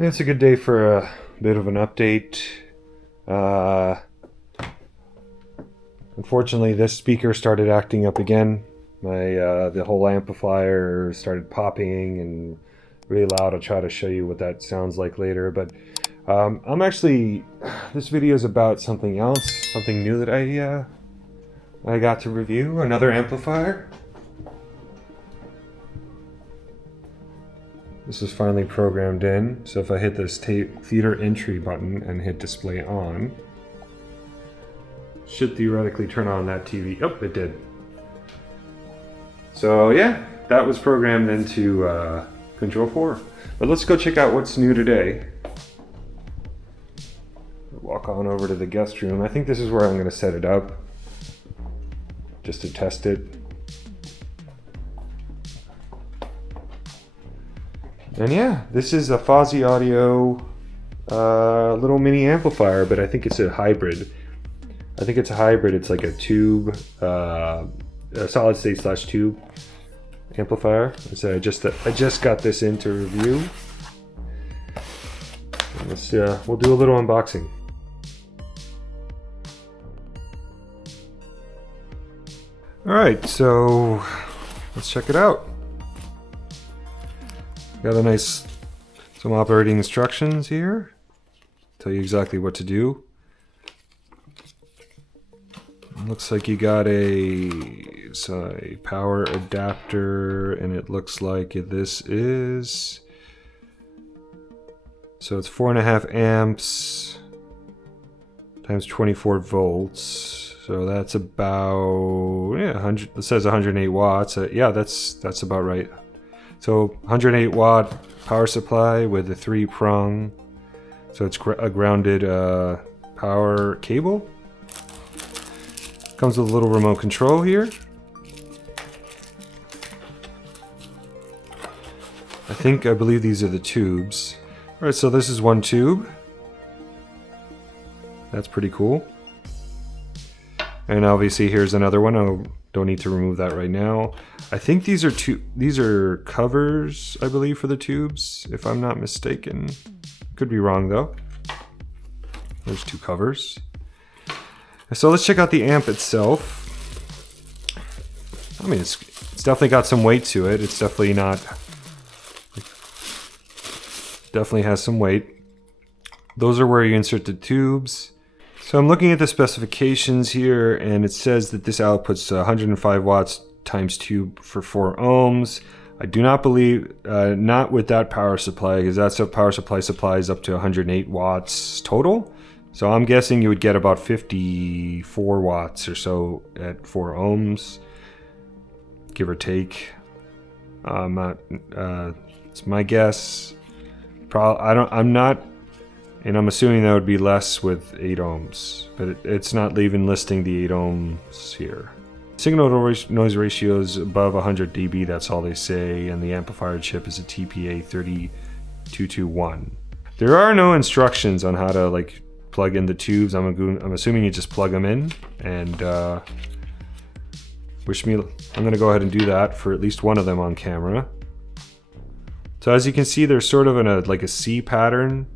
It's a good day for a bit of an update. Unfortunately, this speaker started acting up again. The whole amplifier started popping and really loud. I'll try to show you what that sounds like later. But this video is about something else, something new that I got to review. Another amplifier. This is finally programmed in, so if I hit this theater entry button and hit display on, should theoretically turn on that TV. Oh, it did. So yeah, that was programmed into Control 4. But let's go check out what's new today. Walk on over to the guest room. I think this is where I'm going to set it up, just to test it. And yeah, this is a Fosi Audio little mini amplifier, but I think it's a hybrid. It's like a tube, a solid state / tube amplifier. So I just got this into review. And we'll do a little unboxing. All right, so let's check it out. Got some operating instructions here. Tell you exactly what to do. Looks like you got a power adapter, and it looks like this is, so it's 4.5 amps times 24 volts. So that's about 100. It says 108 watts. Yeah, that's about right. So 108 watt power supply with a 3-prong. So it's a grounded power cable. Comes with a little remote control here. I believe these are the tubes. Alright, so this is one tube. That's pretty cool. And obviously here's another one. I don't need to remove that right now. I think these are covers, I believe, for the tubes, if I'm not mistaken. Could be wrong though. There's 2 covers. So let's check out the amp itself. I mean, it's definitely got some weight to it. It's definitely has some weight. Those are where you insert the tubes. So I'm looking at the specifications here, and it says that this outputs 105 watts times tube for 4 ohms. I do not believe, not with that power supply, because that's a power supply supplies up to 108 watts total. So I'm guessing you would get about 54 watts or so at 4 ohms, give or take. It's my guess. I'm assuming that would be less with 8 ohms, but it's not even listing the 8 ohms here. Signal to noise ratio is above 100 dB, that's all they say, and the amplifier chip is a TPA 3221. There are no instructions on how to plug in the tubes. I'm assuming you just plug them in, and I'm gonna go ahead and do that for at least one of them on camera. So as you can see, they're sort of in a C pattern,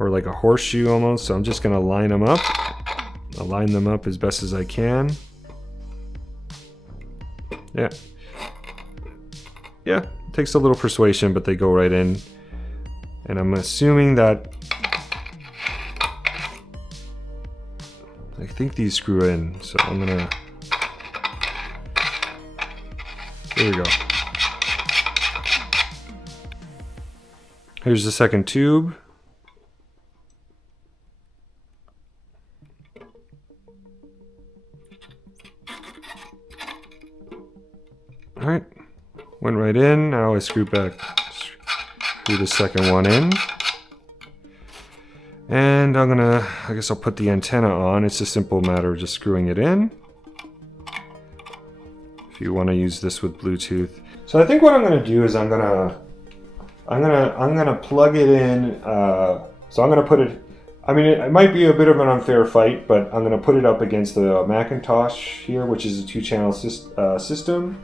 or like a horseshoe almost. So I'm just gonna line them up. I'll line them up as best as I can. Yeah, it takes a little persuasion, but they go right in. And I'm assuming that, I think these screw in, so I'm gonna, there we go. Here's the second tube. Alright, went right in. Now I screw the second one in. And I guess I'll put the antenna on. It's a simple matter of just screwing it in. If you want to use this with Bluetooth. So I think what I'm gonna do is I'm gonna plug it in. So I'm gonna put it, I mean, it might be a bit of an unfair fight, but I'm gonna put it up against the Macintosh here, which is a 2-channel system.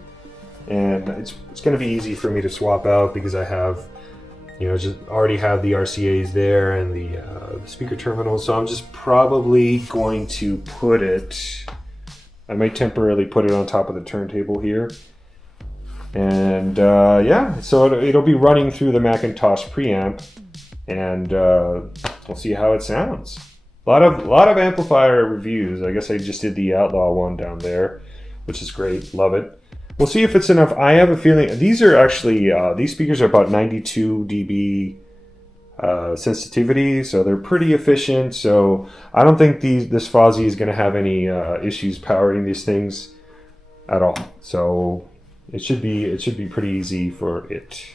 And it's going to be easy for me to swap out because I have you know, just already have the RCAs there and the speaker terminals. So I'm just probably going to put it, I might temporarily put it on top of the turntable here. And yeah, so it'll be running through the Macintosh preamp, and we'll see how it sounds. A lot of amplifier reviews. I guess I just did the Outlaw one down there, which is great. Love it. We'll see if it's enough. I have a feeling these are actually these speakers are about 92 dB sensitivity, so they're pretty efficient. So I don't think this Fosi is going to have any issues powering these things at all. So it should be pretty easy for it.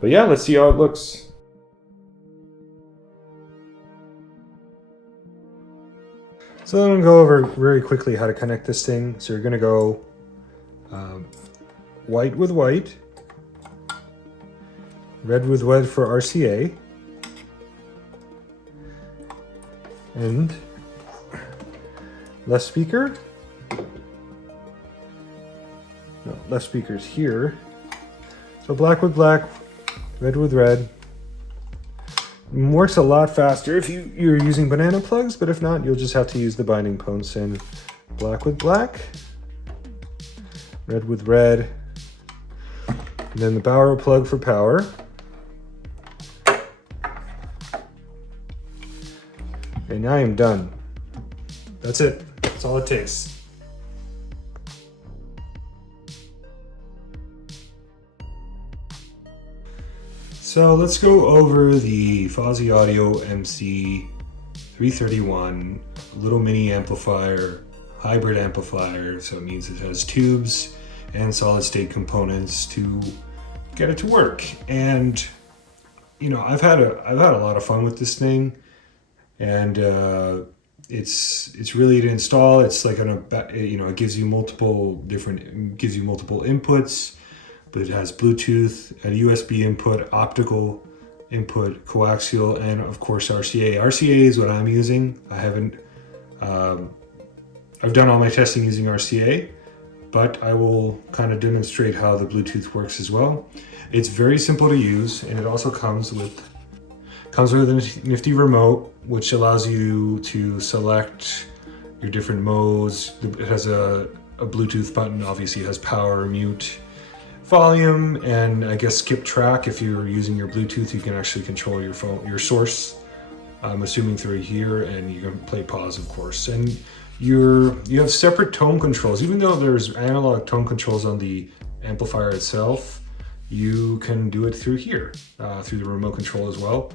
But yeah, let's see how it looks. So I'm going to go over very quickly how to connect this thing. So you're going to go white with white, red with red for RCA, and left speaker. No, left speaker's here. So black with black, red with red. Works a lot faster if you're using banana plugs, but if not, you'll just have to use the binding posts. And black with black, red with red, and then the power plug for power. And I am done. That's it. That's all it takes. So let's go over the Fosi Audio MC331 little mini amplifier, hybrid amplifier. So it means it has tubes and solid state components to get it to work. And you know, I've had a lot of fun with this thing, and it's really to install. It's like it gives you multiple inputs. But it has Bluetooth, a USB input, optical input, coaxial, and of course RCA. RCA is what I'm using. I've done all my testing using RCA, but I will kind of demonstrate how the Bluetooth works as well. It's very simple to use, and it also comes with a nifty remote, which allows you to select your different modes. It has a Bluetooth button. Obviously it has power, mute, volume, and I guess skip track. If you're using your Bluetooth, you can actually control your phone, your source, I'm assuming through here, and you can play pause, of course. And you have separate tone controls. Even though there's analog tone controls on the amplifier itself, you can do it through here, through the remote control as well.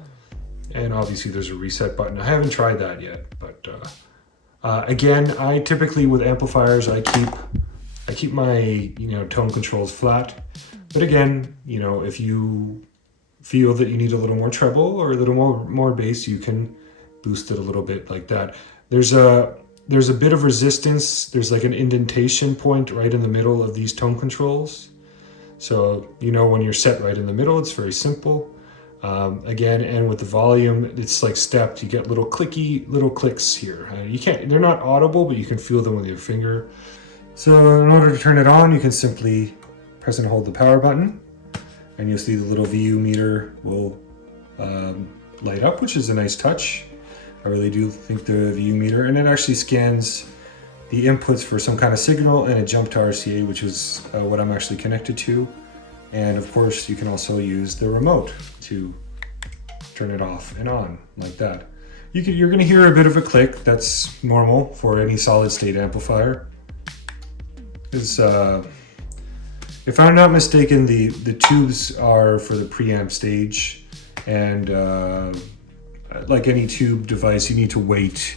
And obviously there's a reset button. I haven't tried that yet, but again, I typically with amplifiers, I keep my tone controls flat. But again, if you feel that you need a little more treble or a little more bass, you can boost it a little bit like that. There's a bit of resistance. There's like an indentation point right in the middle of these tone controls. So when you're set right in the middle, it's very simple. Again, and with the volume, it's like stepped. You get little clicks here. They're not audible, but you can feel them with your finger. So in order to turn it on, you can simply press and hold the power button, and you'll see the little VU meter will light up, which is a nice touch. I really do think the VU meter, and it actually scans the inputs for some kind of signal and a jump to RCA, which is what I'm actually connected to. And of course, you can also use the remote to turn it off and on like that. You're going to hear a bit of a click. That's normal for any solid state amplifier. If I'm not mistaken, the tubes are for the preamp stage, and like any tube device, you need to wait.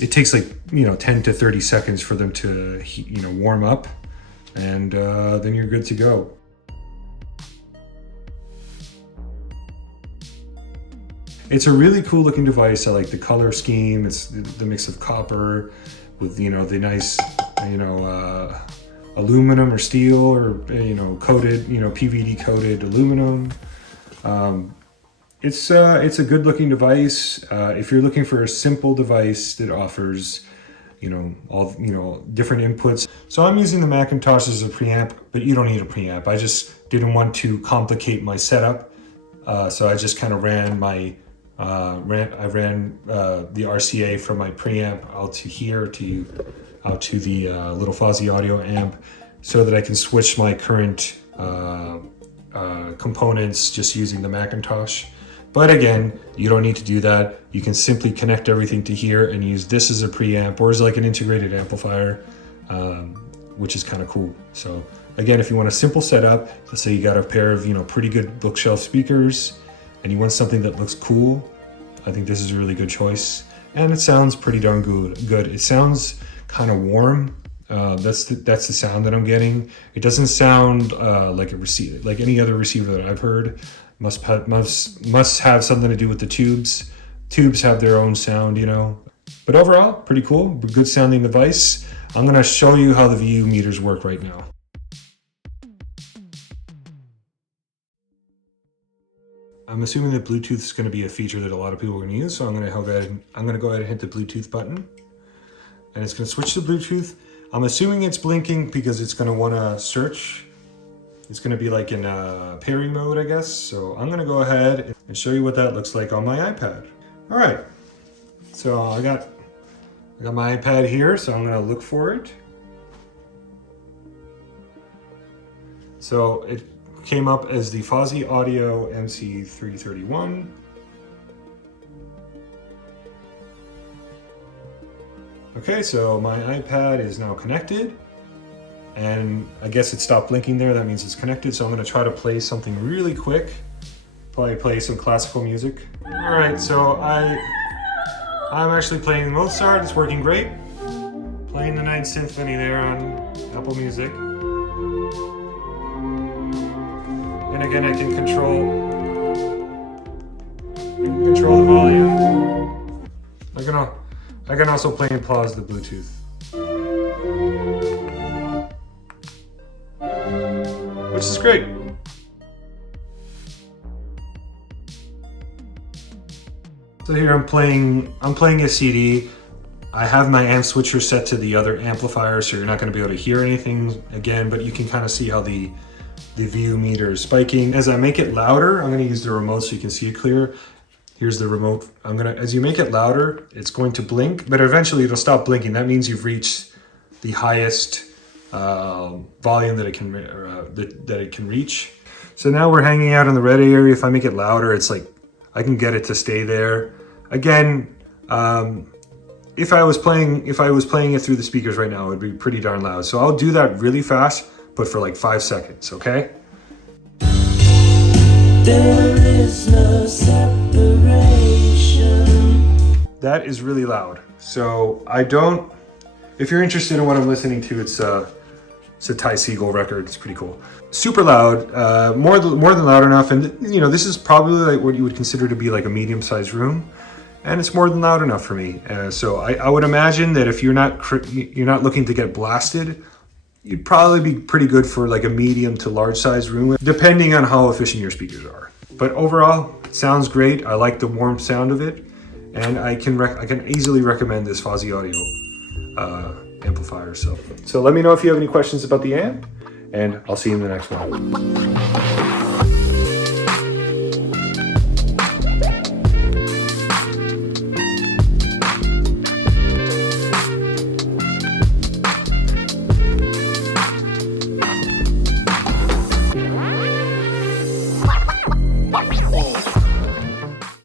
It takes like 10 to 30 seconds for them to warm up, and then you're good to go. It's a really cool looking device. I like the color scheme. It's the mix of copper with the nice aluminum or steel or coated PVD coated aluminum. It's a good looking device. If you're looking for a simple device that offers all different inputs. So I'm using the Macintosh as a preamp, but you don't need a preamp. I just didn't want to complicate my setup. So I just kind of ran my the RCA from my preamp out to here out to the little Fosi Audio amp, so that I can switch my current components just using the Macintosh. But again, you don't need to do that. You can simply connect everything to here and use this as a preamp or as like an integrated amplifier, which is kind of cool. So again, if you want a simple setup, let's say you got a pair of pretty good bookshelf speakers and you want something that looks cool, I think this is a really good choice. And it sounds pretty darn good. It sounds kind of warm. That's the sound that I'm getting. It doesn't sound like a receiver, like any other receiver that I've heard. Must have something to do with the tubes. Tubes have their own sound, But overall, pretty cool. Good sounding device. I'm gonna show you how the VU meters work right now. I'm assuming that Bluetooth is going to be a feature that a lot of people are going to use, so I'm going to go ahead and hit the Bluetooth button, and it's going to switch to Bluetooth. I'm assuming it's blinking because it's going to want to search. It's going to be like in pairing mode, I guess. So I'm going to go ahead and show you what that looks like on my iPad. All right, so I got my iPad here, so I'm going to look for it. So it came up as the Fosi Audio MC331. Okay, so my iPad is now connected, and I guess it stopped blinking there. That means it's connected, so I'm gonna try to play something really quick. Probably play some classical music. All right, so I'm actually playing Mozart. It's working great. Playing the Ninth Symphony there on Apple Music. And again, I can control the volume. I can also play and pause the Bluetooth. Which is great. So here I'm playing a CD. I have my amp switcher set to the other amplifier, so you're not going to be able to hear anything again, but you can kind of see how the VU meter is spiking. As I make it louder, I'm going to use the remote so you can see it clear. Here's the remote. As you make it louder, it's going to blink, but eventually it'll stop blinking. That means you've reached the highest volume that it can reach. So now we're hanging out in the red area. If I make it louder, it's like I can get it to stay there. Again, if I was playing it through the speakers right now, it would be pretty darn loud. So I'll do that really fast, but for like 5 seconds, okay? There is no separation. That is really loud. So if you're interested in what I'm listening to, it's a Ty Segall record. It's pretty cool. Super loud, more than loud enough. And this is probably like what you would consider to be like a medium-sized room. And it's more than loud enough for me. So I would imagine that if you're not looking to get blasted, you'd probably be pretty good for like a medium to large size room, depending on how efficient your speakers are. But overall, it sounds great. I like the warm sound of it, and I can easily recommend this Fosi Audio amplifier. So let me know if you have any questions about the amp, and I'll see you in the next one.